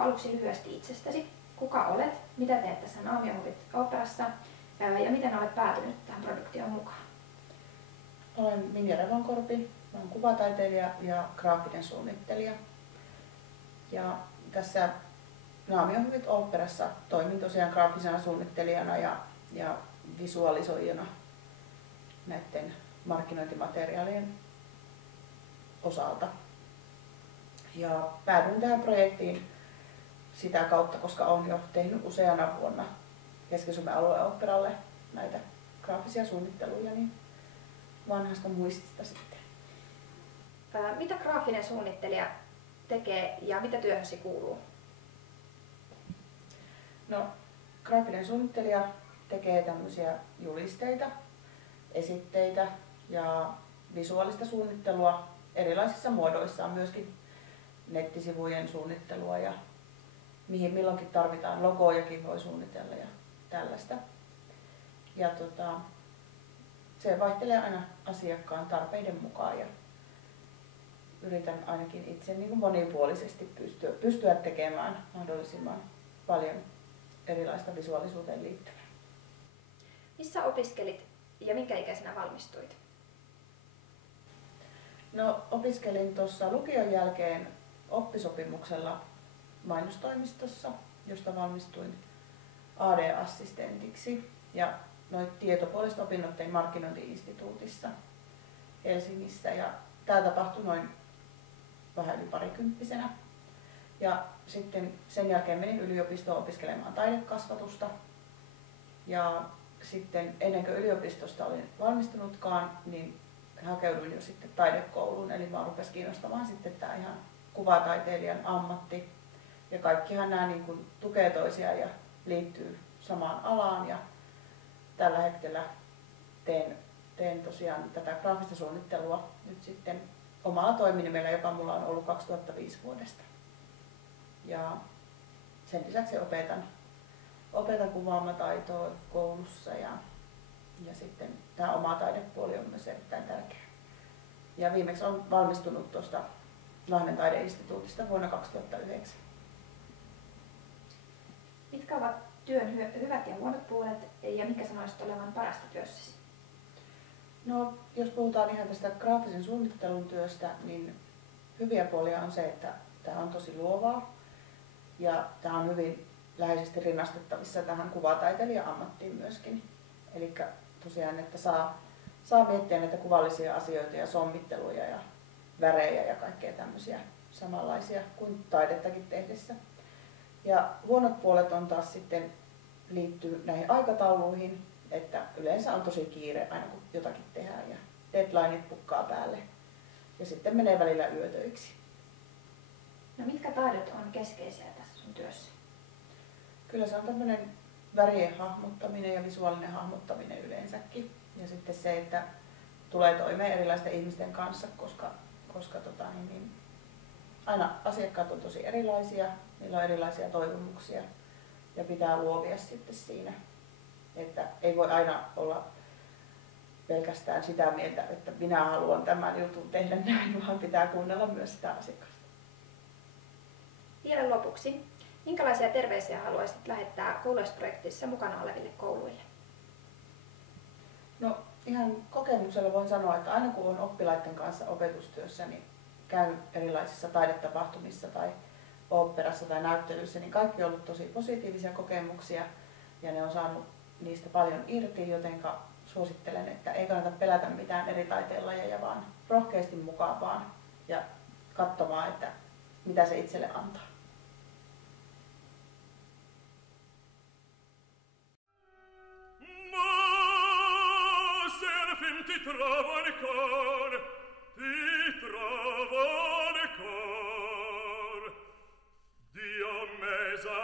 kerrotko aluksi lyhyesti itsestäsi? Kuka olet? Mitä teet tässä Naamiohuvit oopperassa? Ja miten olet päätynyt tähän produktioon mukaan? Olen Minja Revonkorpi, olen kuvataiteilija ja graafinen suunnittelija. Ja tässä Naamiohuvit oopperassa toimin tosiaan graafisena suunnittelijana ja visualisoijana näiden markkinointimateriaalien osalta. Ja päädyin tähän projektiin sitä kautta, koska olen jo tehnyt useana vuonna Keski-Suomen alueoopperalle näitä graafisia suunnitteluja, niin vanhasta muistista sitten. Mitä graafinen suunnittelija tekee ja mitä työhösi kuuluu? No, graafinen suunnittelija tekee tämmöisiä julisteita, esitteitä ja visuaalista suunnittelua erilaisissa muodoissaan, myöskin nettisivujen suunnittelua ja mihin milloinkin tarvitaan logojakin voi suunnitella ja tällaista. Ja se vaihtelee aina asiakkaan tarpeiden mukaan ja yritän ainakin itse niin kuin monipuolisesti pystyä tekemään mahdollisimman paljon erilaista visuaalisuuteen liittyvää. Missä opiskelit ja minkä ikäisenä valmistuit? No, opiskelin tuossa lukion jälkeen oppisopimuksella mainostoimistossa, josta valmistuin AD-assistentiksi ja noin tietopuoliset opinnot tein markkinointi-instituutissa Helsingissä ja tämä tapahtui noin vähän yli parikymppisenä. Ja sitten sen jälkeen menin yliopistoon opiskelemaan taidekasvatusta ja sitten ennen kuin yliopistosta olin valmistunutkaan, niin hakeuduin jo sitten taidekouluun, eli minua rupesi kiinnostamaan sitten tämä ihan kuvataiteilijan ammatti. Ja kaikkihan nämä niin kuin tukee toisiaan ja liittyy samaan alaan ja tällä hetkellä teen tosiaan tätä graafista suunnittelua nyt sitten omalla toiminimellä, joka mulla on ollut 2005 vuodesta. Ja sen lisäksi opetan kuvaamataitoa koulussa ja sitten tämä oma taidepuoli on myös erittäin tärkeä. Ja viimeksi olen valmistunut tuosta Lahden taideinstituutista vuonna 2009. Mitkä ovat työn hyvät ja huonot puolet ja mitkä sanoisit olevan parasta työssäsi? No, jos puhutaan ihan tästä graafisen suunnittelun työstä, niin hyviä puolia on se, että tämä on tosi luovaa ja tämä on hyvin läheisesti rinnastettavissa tähän kuvataiteilija-ammattiin myöskin. Eli tosiaan, että saa miettiä näitä kuvallisia asioita ja sommitteluja ja värejä ja kaikkea tämmöisiä samanlaisia kuin taidettakin tehdessä. Ja huonot puolet on taas sitten liittyy näihin aikatauluihin, että yleensä on tosi kiire aina kun jotakin tehdään ja deadlineit pukkaa päälle ja sitten menee välillä yötöiksi. No mitkä taidot on keskeisiä tässä sun työssä? Kyllä se on tämmöinen värien hahmottaminen ja visuaalinen hahmottaminen yleensäkin. Ja sitten se, että tulee toimeen erilaisten ihmisten kanssa, koska aina asiakkaat on tosi erilaisia, niillä on erilaisia toivomuksia ja pitää luovia sitten siinä. Että ei voi aina olla pelkästään sitä mieltä, että minä haluan tämän jutun tehdä näin, vaan pitää kuunnella myös sitä asiakasta. Vielä lopuksi, minkälaisia terveisiä haluaisit lähettää koululaisprojektissa mukana oleville kouluille? No ihan kokemuksella voin sanoa, että aina kun on oppilaiden kanssa opetustyössä, niin käyn erilaisissa taidetapahtumissa tai oopperassa tai näyttelyissä, niin kaikki on ollut tosi positiivisia kokemuksia ja ne on saanut niistä paljon irti, jotenka suosittelen, että ei kannata pelätä mitään eri taiteenlajeja, vaan rohkeasti mukaan vaan ja katsomaan, että mitä se itselle antaa. Ti trovo ancora, ti trovo ancora, Dio mesa